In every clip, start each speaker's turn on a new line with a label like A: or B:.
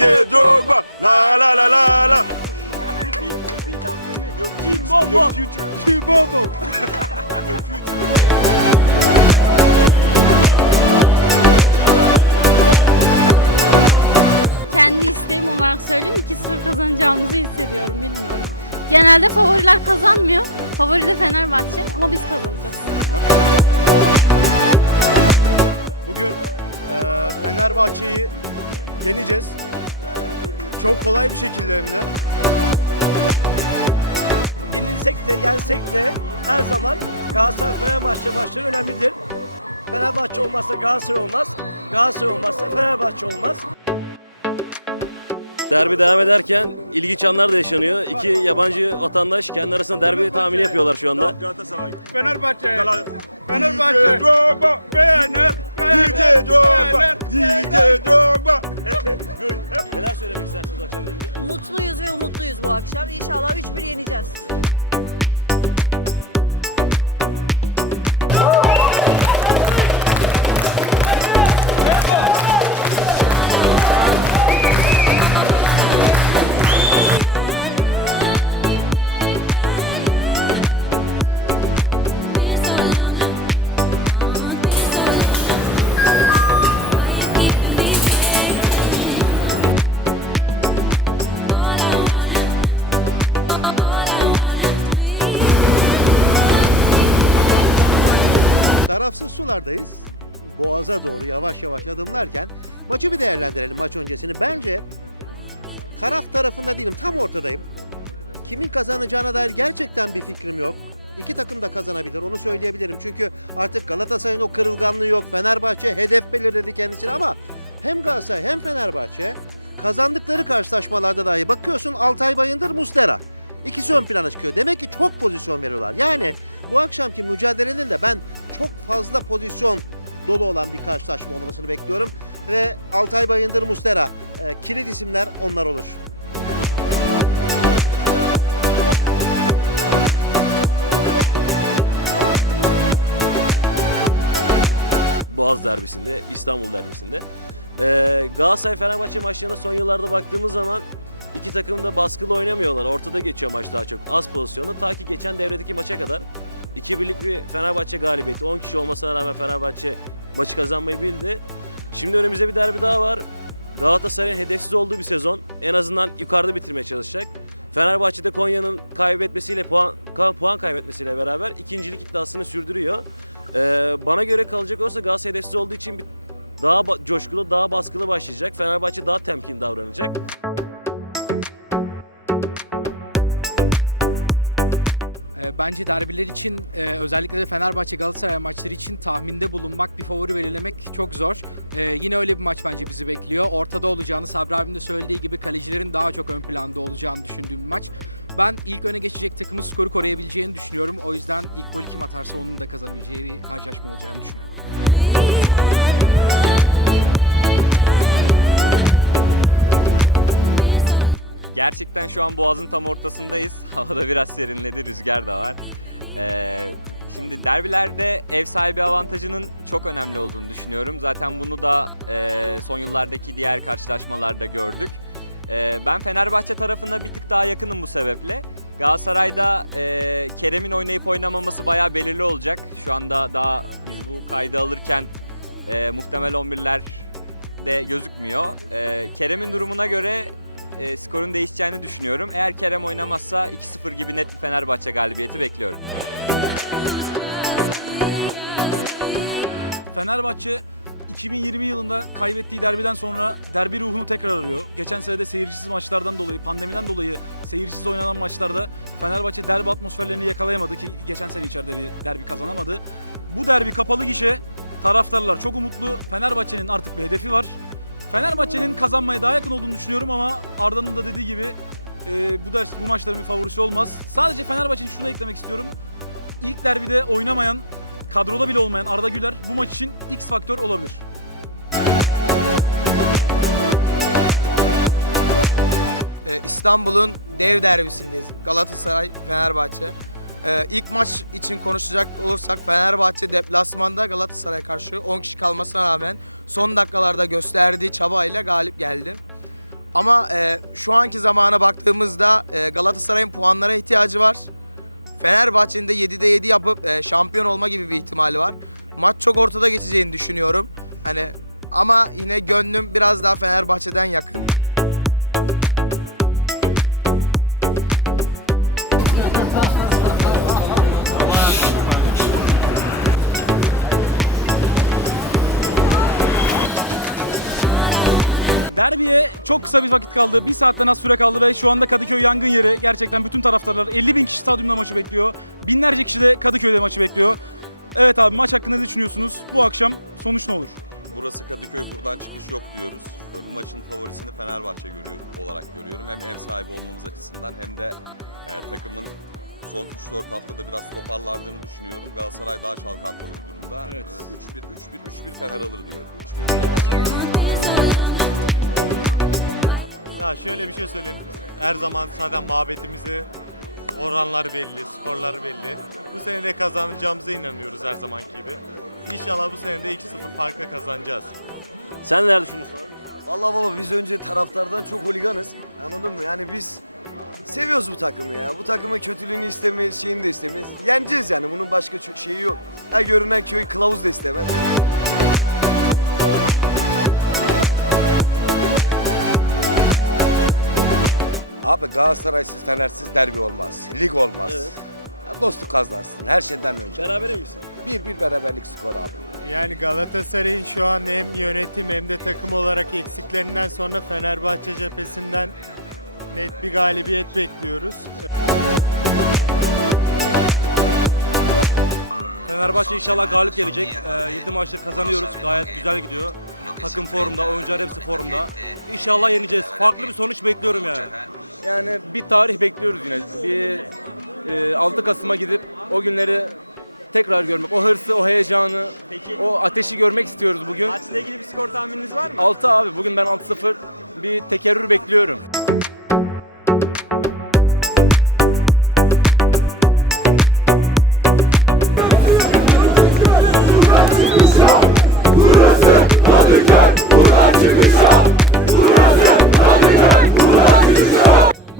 A: Thank you.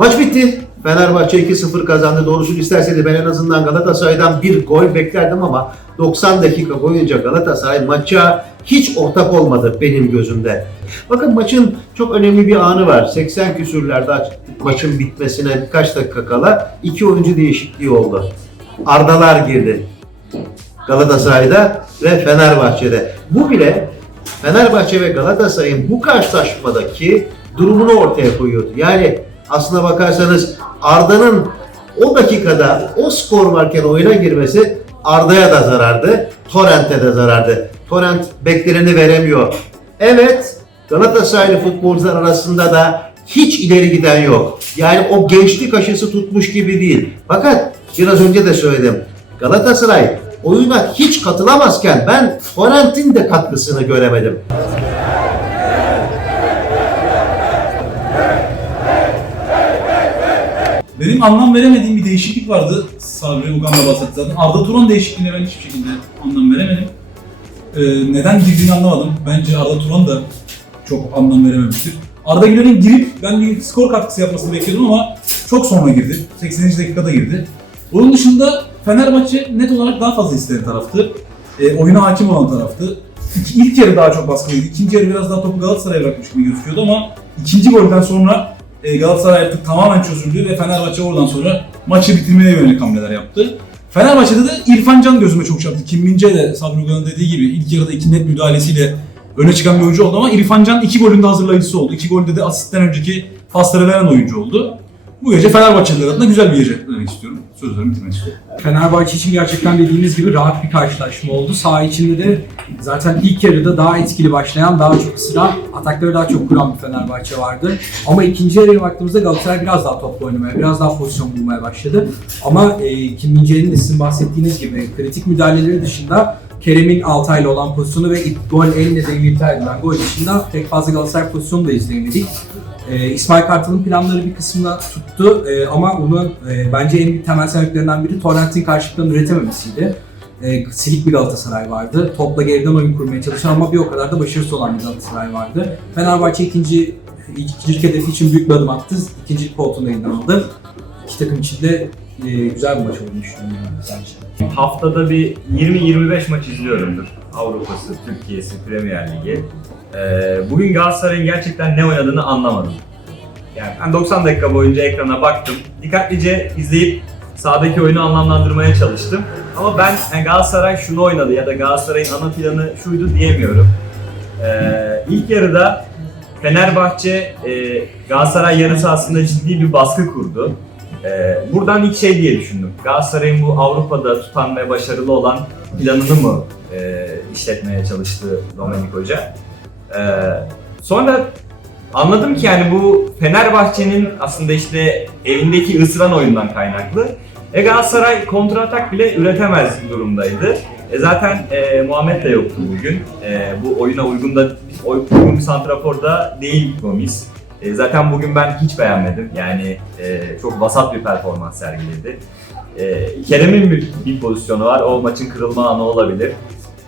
A: Maç bitti. Fenerbahçe 2-0 kazandı. Doğrusunu isterseniz ben en azından Galatasaray'dan bir gol beklerdim ama 90 dakika boyunca Galatasaray maça hiç ortak olmadı benim gözümde. Bakın maçın çok önemli bir anı var. 80 küsürlerde maçın bitmesine birkaç dakika kala iki oyuncu değişikliği oldu. Ardalar girdi. Galatasaray'da ve Fenerbahçe'de. Bu bile Fenerbahçe ve Galatasaray'ın bu karşılaşmadaki durumunu ortaya koyuyordu. Yani aslına bakarsanız Arda'nın o dakikada o skor varken oyuna girmesi Arda'ya da zarardı, Torrent'e de zarardı. Torrent beklerini veremiyor. Evet, Galatasaraylı futbolcular arasında da hiç ileri giden yok. Yani o gençlik aşısı tutmuş gibi değil. Fakat biraz önce de söyledim. Galatasaray oyuna hiç katılamazken ben Torrent'in de katkısını göremedim.
B: Benim anlam veremediğim bir değişiklik vardı. Sabri Ugan da bahsetti zaten. Arda Turan değişikliğine ben hiçbir şekilde anlam veremedim. Ee, neden girdiğini anlamadım. Bence Arda Turan da çok anlam verememiştir. Arda Güler'in girip ben bir skor katkısı yapmasını bekliyordum ama çok sonra girdi. 80. dakikada girdi. Onun dışında Fenerbahçe net olarak daha fazla isteyen taraftı. E, oyuna hakim olan taraftı. İlk yarı daha çok baskılıydı. İkinci yarı biraz daha topu Galatasaray'a bırakmış gibi gözüküyordu ama ikinci golden sonra e, Galatasaray artık tamamen çözüldü ve Fenerbahçe oradan sonra maçı bitirmeye yönelik hamleler yaptı. Fenerbahçe'de de İrfan Can gözüme çok çarptı. Kim Mince de Sabri Ugan'ın dediği gibi ilk yarıda iki net müdahalesiyle öne çıkan bir oyuncu oldu ama İrfan Can iki golün de hazırlayıcısı oldu. İki golde de asistten önceki pasları veren oyuncu oldu. Bu gece Fenerbahçeliler adına güzel bir gece demek istiyorum. Sözlerimi bitirmek istiyorum.
C: Fenerbahçe için gerçekten dediğiniz gibi rahat bir karşılaşma oldu. Saha içinde de zaten ilk yarıda daha etkili başlayan, daha çok ısıran, atakları daha çok kuran bir Fenerbahçe vardı. Ama ikinci yarıya baktığımızda Galatasaray biraz daha top oynamaya, biraz daha pozisyon bulmaya başladı. Ama e, Kim Min-jae'nin de sizin bahsettiğiniz gibi kritik müdahaleleri dışında Kerem'in Altay'la olan pozisyonu ve ilk gol elle de edilen gol dışında pek fazla Galatasaray pozisyonu da izleyemedik. Ee, İsmail Kartal'ın planları bir kısmında tuttu ee, ama onun e, bence en temel sebeplerinden biri Torrent'in karşılıklarını üretememesiydi. Ee, silik bir Galatasaray vardı. Topla geriden oyun kurmaya çalışan ama bir o kadar da başarısız olan bir Galatasaray vardı. Fenerbahçe ikinci ikincilik hedefi için büyük bir adım attı. İkincilik koltuğunu elinden aldı. İki takım için de e, güzel bir maç olduğunu düşünüyorum bence.
D: Haftada bir 20-25 maç izliyorumdur. Avrupa'sı, Türkiye'si, Premier Ligi. Ee, bugün Galatasaray'ın gerçekten ne oynadığını anlamadım. Yani ben 90 dakika boyunca ekrana baktım. Dikkatlice izleyip sahadaki oyunu anlamlandırmaya çalıştım. Ama ben yani Galatasaray şunu oynadı ya da Galatasaray'ın ana planı şuydu diyemiyorum. Ee, ilk yarıda Fenerbahçe e, Galatasaray yarı sahasında ciddi bir baskı kurdu. Ee, buradan ilk şey diye düşündüm. Galatasaray'ın bu Avrupa'da tutan ve başarılı olan planını mı e, işletmeye çalıştı Dominik Hoca? Ee, sonra anladım ki yani bu Fenerbahçe'nin aslında işte evindeki ısıran oyundan kaynaklı. E Galatasaray kontratak bile üretemez durumdaydı. E zaten e, Muhammed de yoktu bugün. E, bu oyuna uygun da uygun bir santrafor da değil Gomis. E, zaten bugün ben hiç beğenmedim. Yani e, çok vasat bir performans sergiledi. E, Kerem'in bir, bir pozisyonu var. O maçın kırılma anı olabilir.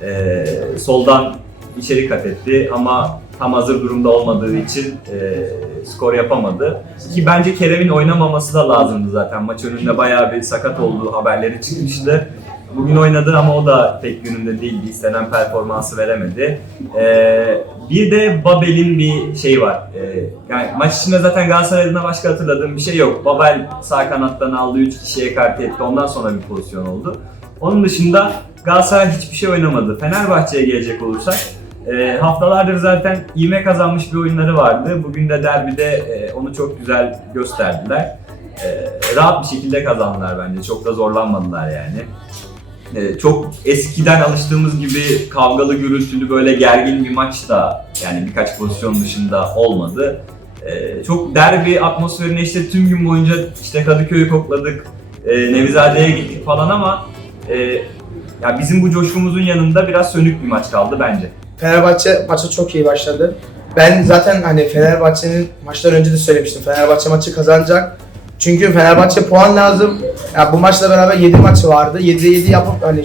D: E, soldan içeri kat etti ama tam hazır durumda olmadığı için e, skor yapamadı. Ki bence Kerem'in oynamaması da lazımdı zaten. Maç önünde bayağı bir sakat olduğu haberleri çıkmıştı. Bugün oynadı ama o da pek gününde değildi. İstenen performansı veremedi. Ee, bir de Babel'in bir şeyi var. Ee, yani maç içinde zaten Galatasaray adına başka hatırladığım bir şey yok. Babel sağ kanattan aldı, 3 kişiye kart etti. Ondan sonra bir pozisyon oldu. Onun dışında Galatasaray hiçbir şey oynamadı. Fenerbahçe'ye gelecek olursak e, haftalardır zaten ivme kazanmış bir oyunları vardı. Bugün de derbide e, onu çok güzel gösterdiler. E, rahat bir şekilde kazandılar bence. Çok da zorlanmadılar yani. E, çok eskiden alıştığımız gibi kavgalı gürültülü böyle gergin bir maç da yani birkaç pozisyon dışında olmadı. E, çok derbi atmosferine işte tüm gün boyunca işte Kadıköy'ü kokladık, e, Nevizade'ye gittik falan ama e, ya bizim bu coşkumuzun yanında biraz sönük bir maç kaldı bence.
E: Fenerbahçe maça çok iyi başladı. Ben zaten hani Fenerbahçe'nin maçtan önce de söylemiştim. Fenerbahçe maçı kazanacak. Çünkü Fenerbahçe puan lazım. Ya bu maçla beraber 7 maçı vardı. 7'de 7 yapıp hani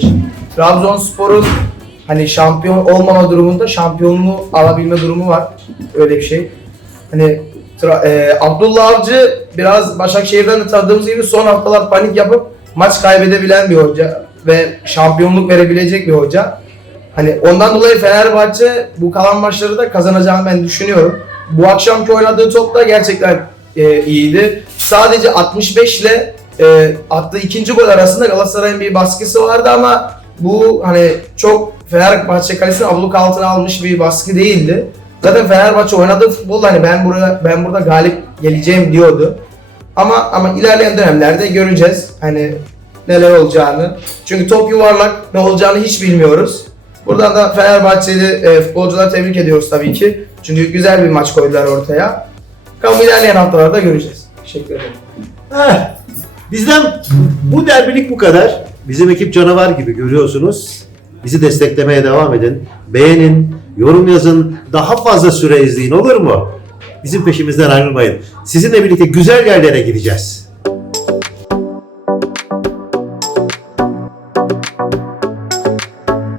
E: Trabzonspor'un hani şampiyon olmama durumunda şampiyonluğu alabilme durumu var. Öyle bir şey. Hani e, Abdullah Avcı biraz Başakşehir'den de tanıdığımız gibi son haftalar panik yapıp maç kaybedebilen bir hoca ve şampiyonluk verebilecek bir hoca. Hani ondan dolayı Fenerbahçe bu kalan maçları da kazanacağını ben düşünüyorum. Bu akşamki oynadığı top da gerçekten e, iyiydi. Sadece 65 ile e, attığı ikinci gol arasında Galatasaray'ın bir baskısı vardı ama bu hani çok Fenerbahçe kalesini abluk altına almış bir baskı değildi. Zaten Fenerbahçe oynadığı futbol hani ben burada ben burada galip geleceğim diyordu. Ama ama ilerleyen dönemlerde göreceğiz hani neler olacağını. Çünkü top yuvarlak ne olacağını hiç bilmiyoruz. Buradan da Fenerbahçeli e, futbolcuları tebrik ediyoruz tabii ki. Çünkü güzel bir maç koydular ortaya. Bakalım ilerleyen haftalarda göreceğiz. Teşekkür ederim.
A: Heh, bizden bu derbilik bu kadar. Bizim ekip canavar gibi görüyorsunuz. Bizi desteklemeye devam edin. Beğenin, yorum yazın, daha fazla süre izleyin olur mu? Bizim peşimizden ayrılmayın. Sizinle birlikte güzel yerlere gideceğiz.